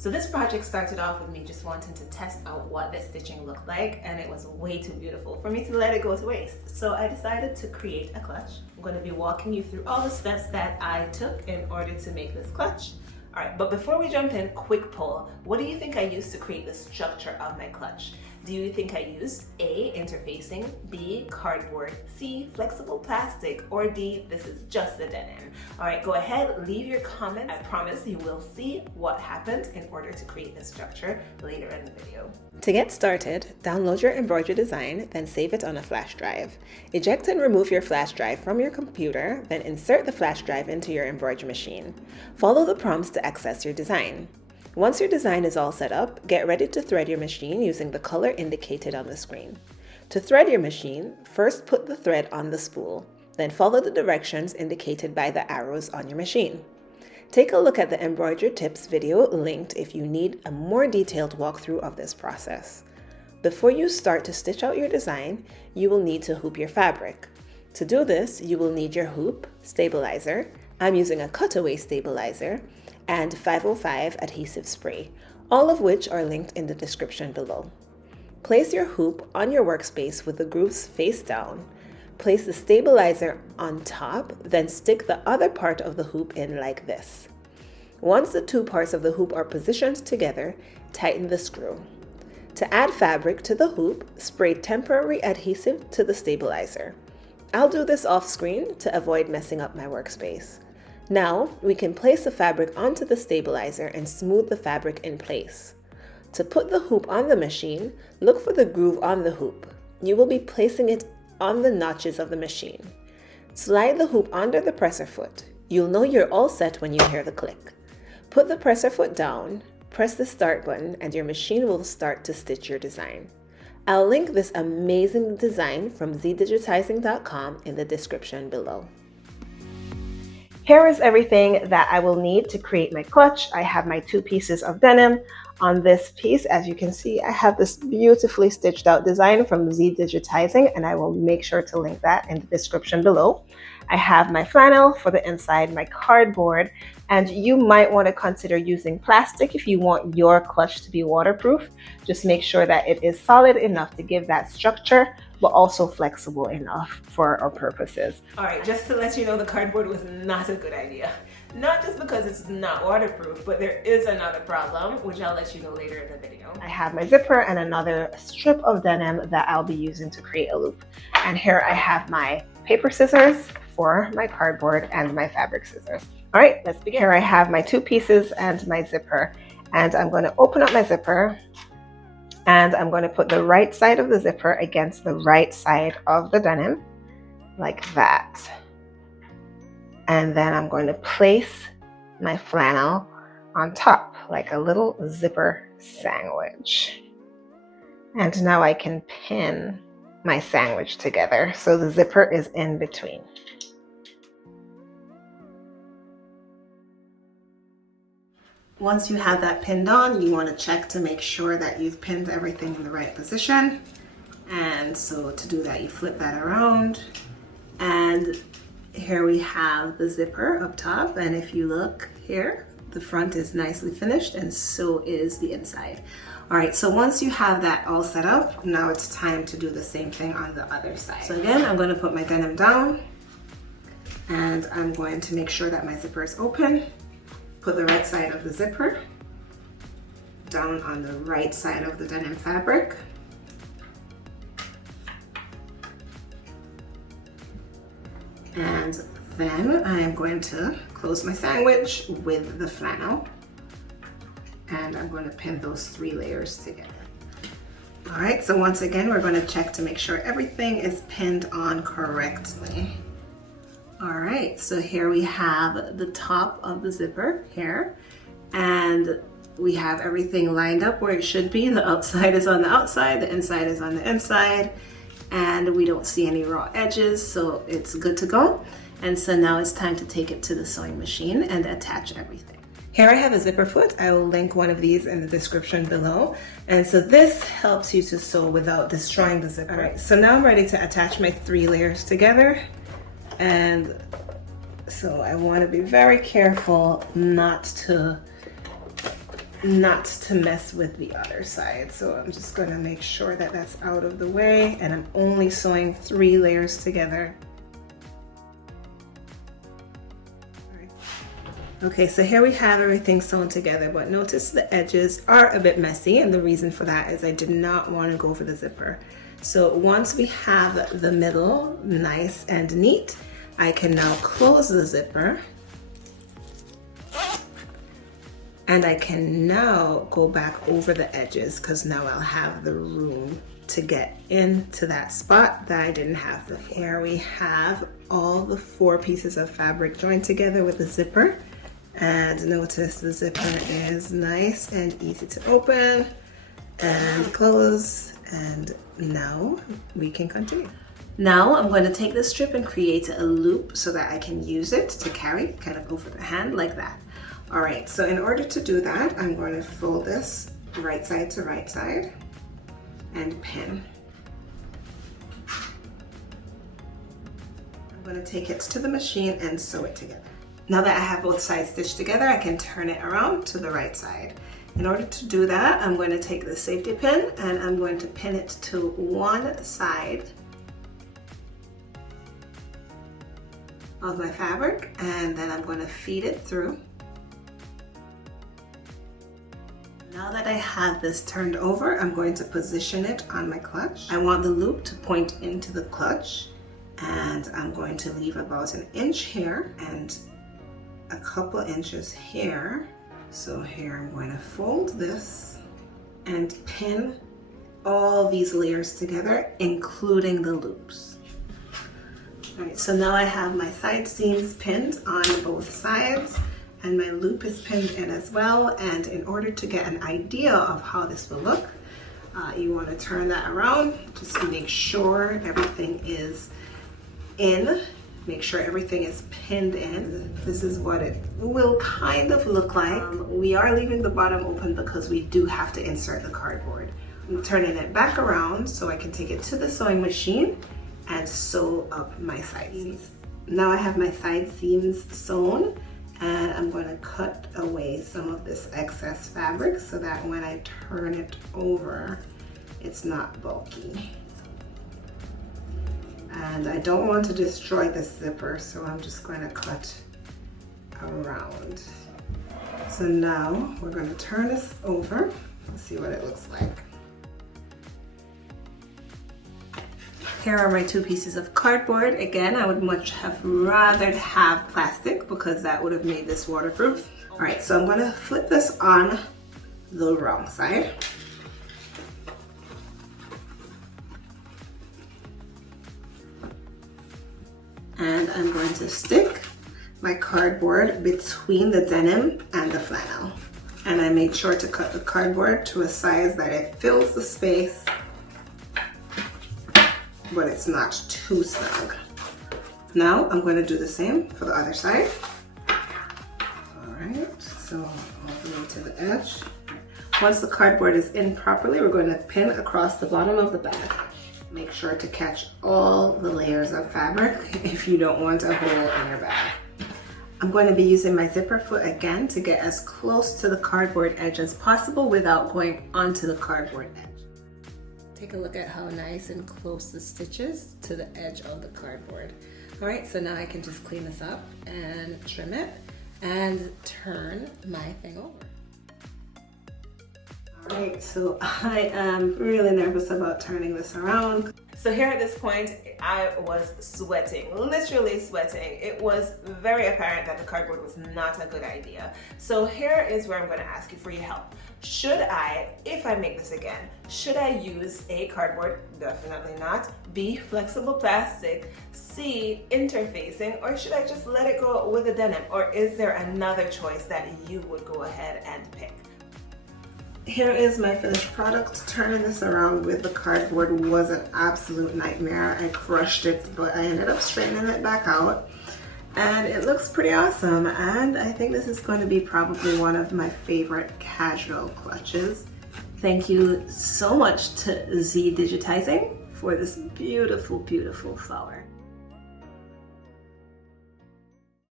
So this project started off with me just wanting to test out what the stitching looked like, and it was way too beautiful for me to let it go to waste. So I decided to create a clutch. I'm going to be walking you through all the steps that I took in order to make this clutch. All right, but before we jump in, quick poll. What do you think I used to create the structure of my clutch? Do you think I used A, interfacing, B, cardboard, C, flexible plastic, or D, this is just the denim? All right, go ahead, leave your comments. I promise you will see what happened in order to create the structure later in the video. To get started, download your embroidery design, then save it on a flash drive. Eject and remove your flash drive from your computer, then insert the flash drive into your embroidery machine. Follow the prompts to access your design. Once your design is all set up, get ready to thread your machine using the color indicated on the screen. To thread your machine, first put the thread on the spool, then follow the directions indicated by the arrows on your machine. Take a look at the embroidery tips video linked if you need a more detailed walkthrough of this process. Before you start to stitch out your design, you will need to hoop your fabric. To do this, you will need your hoop, stabilizer, I'm using a cutaway stabilizer, and 505 adhesive spray, all of which are linked in the description below. Place your hoop on your workspace with the grooves face down. Place the stabilizer on top, then stick the other part of the hoop in like this. Once the two parts of the hoop are positioned together, tighten the screw. To add fabric to the hoop, spray temporary adhesive to the stabilizer. I'll do this off screen to avoid messing up my workspace. Now, we can place the fabric onto the stabilizer and smooth the fabric in place. To put the hoop on the machine, look for the groove on the hoop. You will be placing it on the notches of the machine. Slide the hoop under the presser foot. You'll know you're all set when you hear the click. Put the presser foot down, press the start button, and your machine will start to stitch your design. I'll link this amazing design from zdigitizing.com in the description below. Here is everything that I will need to create my clutch. I have my 2 pieces of denim. On this piece, as you can see, I have this beautifully stitched out design from Z Digitizing, and I will make sure to link that in the description below. I have my flannel for the inside, my cardboard, and you might want to consider using plastic if you want your clutch to be waterproof. Just make sure that it is solid enough to give that structure, but also flexible enough for our purposes. All right, just to let you know, the cardboard was not a good idea. Not just because it's not waterproof, but there is another problem, which I'll let you know later in the video. I have my zipper and another strip of denim that I'll be using to create a loop. And here I have my paper scissors for my cardboard and my fabric scissors. All right, let's begin. Here I have my 2 pieces and my zipper, and I'm going to open up my zipper, and I'm going to put the right side of the zipper against the right side of the denim, like that. And then I'm going to place my flannel on top, like a little zipper sandwich. And now I can pin my sandwich together so the zipper is in between. Once you have that pinned on, you want to check to make sure that you've pinned everything in the right position. And so to do that, you flip that around, and here we have the zipper up top. And if you look here, the front is nicely finished, and so is the inside. All right, so once you have that all set up, now it's time to do the same thing on the other side. So again, I'm going to put my denim down, and I'm going to make sure that my zipper is open. Put the right side of the zipper down on the right side of the denim fabric. And then I am going to close my sandwich with the flannel, and I'm going to pin those 3 layers together. All right, so once again, we're going to check to make sure everything is pinned on correctly. All right, so here we have the top of the zipper here, and we have everything lined up where it should be. The outside is on the outside, the inside is on the inside, and we don't see any raw edges, so it's good to go. And so now it's time to take it to the sewing machine and attach everything. Here I have a zipper foot. I will link one of these in the description below. And so this helps you to sew without destroying the zipper. All right, so now I'm ready to attach my 3 layers together. And so I want to be very careful not to not to mess with the other side. So I'm just going to make sure that that's out of the way, and I'm only sewing 3 layers together. Okay, so here we have everything sewn together, but notice the edges are a bit messy, and the reason for that is I did not want to go for the zipper. So once we have the middle nice and neat, I can now close the zipper, and I can now go back over the edges because now I'll have the room to get into that spot that I didn't have before. Here we have all the 4 pieces of fabric joined together with the zipper. And notice the zipper is nice and easy to open and close. And now we can continue. Now I'm going to take this strip and create a loop so that I can use it to carry kind of over the hand like that. All right, so in order to do that, I'm going to fold this right side to right side and pin. I'm going to take it to the machine and sew it together. Now that I have both sides stitched together, I can turn it around to the right side. In order to do that, I'm going to take the safety pin and I'm going to pin it to one side of my fabric, and then I'm going to feed it through. Now that I have this turned over, I'm going to position it on my clutch. I want the loop to point into the clutch, and I'm going to leave about 1 inch here and a couple inches here. So here I'm going to fold this and pin all these layers together, including the loops. All right, so now I have my side seams pinned on both sides, and my loop is pinned in as well. And in order to get an idea of how this will look, you want to turn that around just to make sure everything is in. Make sure everything is pinned in. This is what it will kind of look like. We are leaving the bottom open because we do have to insert the cardboard. I'm turning it back around so I can take it to the sewing machine and sew up my side seams. Now I have my side seams sewn, and I'm going to cut away some of this excess fabric so that when I turn it over, it's not bulky. And I don't want to destroy this zipper, so I'm just going to cut around. So now we're going to turn this over and see what it looks like. Here are my 2 pieces of cardboard. Again, I would much have rather have plastic because that would have made this waterproof. All right, so I'm going to flip this on the wrong side. And I'm going to stick my cardboard between the denim and the flannel. And I made sure to cut the cardboard to a size that it fills the space, but it's not too snug. Now I'm going to do the same for the other side. All right, so all the way to the edge. Once the cardboard is in properly, we're going to pin across the bottom of the bag. Make sure to catch all the layers of fabric if you don't want a hole in your bag. I'm going to be using my zipper foot again to get as close to the cardboard edge as possible without going onto the cardboard edge. Take a look at how nice and close the stitches to the edge of the cardboard. All right, so now I can just clean this up and trim it and turn my thing over. Alright, so I am really nervous about turning this around. So here at this point, I was sweating, literally sweating. It was very apparent that the cardboard was not a good idea. So here is where I'm going to ask you for your help. Should I, if I make this again, should I use A, cardboard? Definitely not. B, flexible plastic. C, interfacing. Or should I just let it go with the denim? Or is there another choice that you would go ahead and pick? Here is my finished product. Turning this around with the cardboard was an absolute nightmare. I crushed it, but I ended up straightening it back out. And it looks pretty awesome. And I think this is going to be probably one of my favorite casual clutches. Thank you so much to Z Digitizing for this beautiful, beautiful flower.